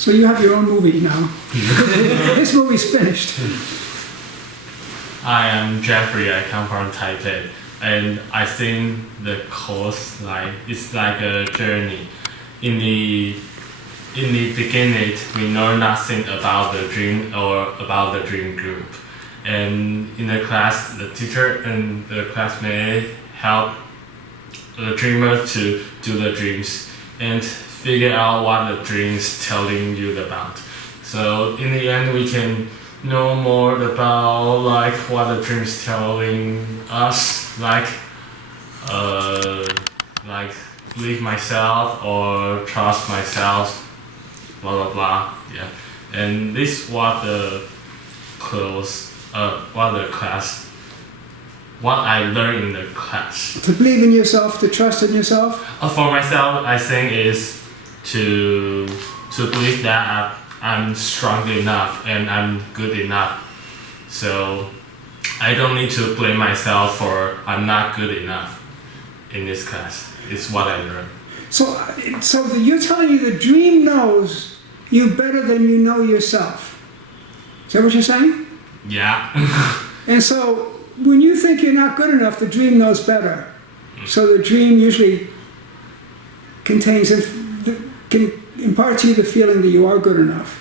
So you have your own movie now. This movie's finished. I am Jeffrey. I come from Taipei, and I think the course it's like a journey. In the beginning, we know nothing about the dream or about the dream group, and in the class, the teacher and the classmate help the dreamer to do the dreams and figure out what the dream is telling you about. So in the end, we can know more about what the dream is telling us, believe myself or trust myself, blah blah blah. Yeah, and this is what the what I learned in the class. To believe in yourself, to trust in yourself? For myself, I think is to believe that I'm strong enough and I'm good enough. So I don't need to blame myself for I'm not good enough in this class. It's what I learned. So you're telling me the dream knows you better than you know yourself. Is that what you're saying? Yeah. And so when you think you're not good enough, the dream knows better. So the dream usually contains, can impart to you the feeling that you are good enough.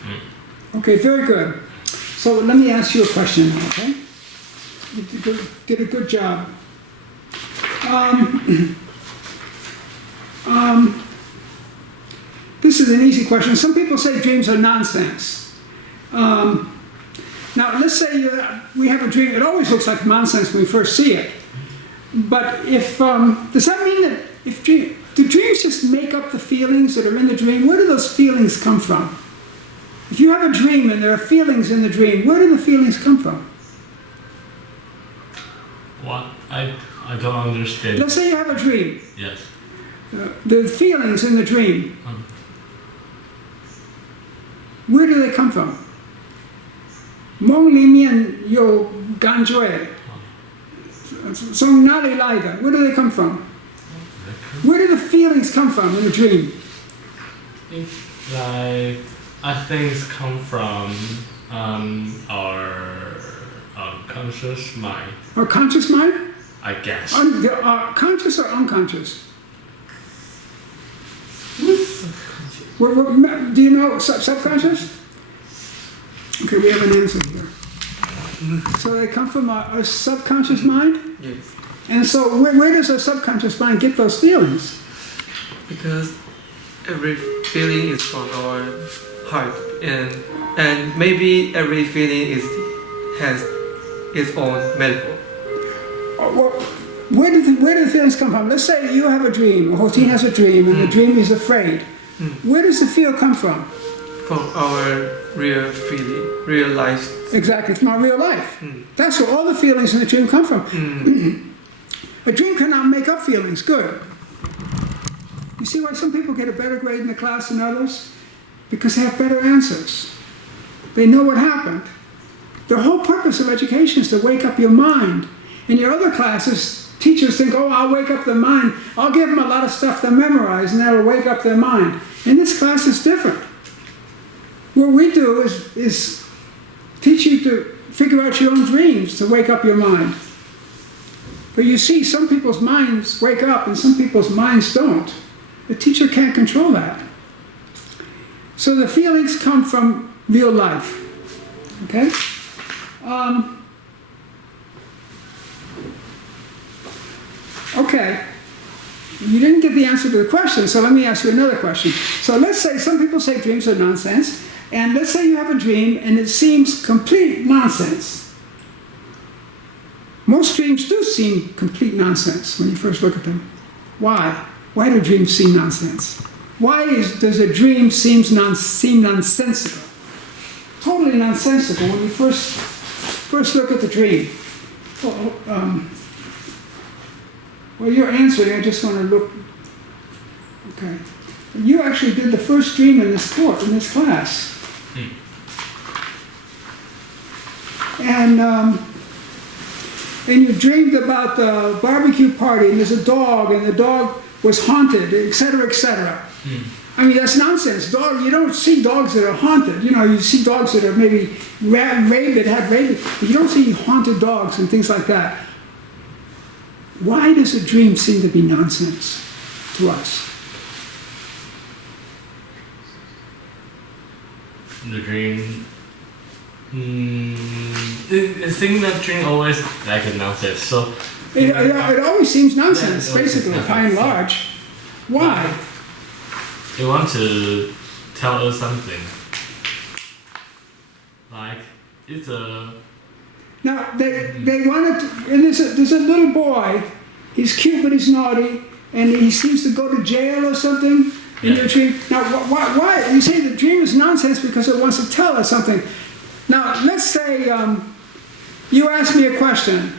Okay, very good. So let me ask you a question now, okay? You did a good job. This is an easy question. Some people say dreams are nonsense. Now, let's say we have a dream. It always looks like nonsense when we first see it. But does that mean that do dreams just make up the feelings that are in the dream? Where do those feelings come from? If you have a dream and there are feelings in the dream, where do the feelings come from? What? I don't understand. Let's say you have a dream. Yes. The feelings in the dream, where do they come from? 梦里面有感觉，从哪里来的? Where do they come from? Where do the feelings come from in the dream? I think it's come from our conscious mind. Our conscious mind? I guess. Conscious or unconscious? Do you know subconscious? Okay, we have an answer here. So they come from our subconscious mind? Yes. And so where does our subconscious mind get those feelings? Because every feeling is from our heart, and maybe every feeling has its own metaphor. Well, where do the feelings come from? Let's say you have a dream, or Ho-Tin has a dream, and the dream is afraid. Where does the fear come from? From our real feeling, real life. Exactly, from our real life. That's where all the feelings in the dream come from. A dream cannot make up feelings. Good. You see why some people get a better grade in the class than others? Because they have better answers. They know what happened. The whole purpose of education is to wake up your mind. In your other classes, teachers think, oh, I'll wake up their mind. I'll give them a lot of stuff to memorize, and that'll wake up their mind. In this class, it's different. What we do is teach you to figure out your own dreams to wake up your mind. But you see, some people's minds wake up and some people's minds don't. The teacher can't control that. So the feelings come from real life. Okay? Okay. You didn't get the answer to the question, so let me ask you another question. So let's say some people say dreams are nonsense, and let's say you have a dream and it seems complete nonsense. Most dreams do seem complete nonsense when you first look at them. Why? Why do dreams seem nonsense? Why does a dream seem nonsensical? Totally nonsensical when you first look at the dream. Well, you're answering, I just want to look. Okay. You actually did the first dream in this class. And you dreamed about the barbecue party, and there's a dog, and the dog was haunted, etc., etc. I mean, that's nonsense. You don't see dogs that are haunted. You know, you see dogs that are maybe rabid, have rabies, but you don't see haunted dogs and things like that. Why does a dream seem to be nonsense to us? The dream. I think that dream always like a nonsense. So It always seems nonsense, Yeah, it always basically, seems by and nonsense. large. Why? they want to tell us something. Like it's a Now, they wanted to, and there's a little boy, he's cute but he's naughty, and he seems to go to jail or something in your dream. Now, why? You say the dream is nonsense because it wants to tell us something. Now, let's say you ask me a question,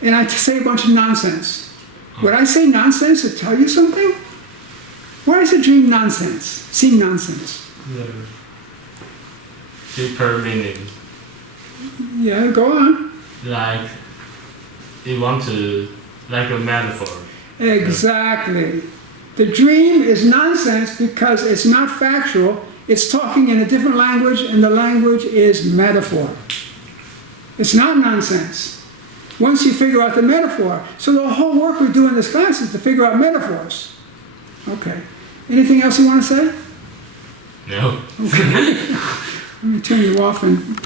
and I say a bunch of nonsense. Would I say nonsense to tell you something? Why is a dream nonsense? Seem nonsense? deeper meaning. Yeah, go on. Like it want to like a metaphor. Exactly. The dream is nonsense because it's not factual. It's talking in a different language, and the language is metaphor. It's not nonsense. Once you figure out the metaphor, so the whole work we do in this class is to figure out metaphors. Okay. Anything else you want to say? No. Okay. Let me turn you off and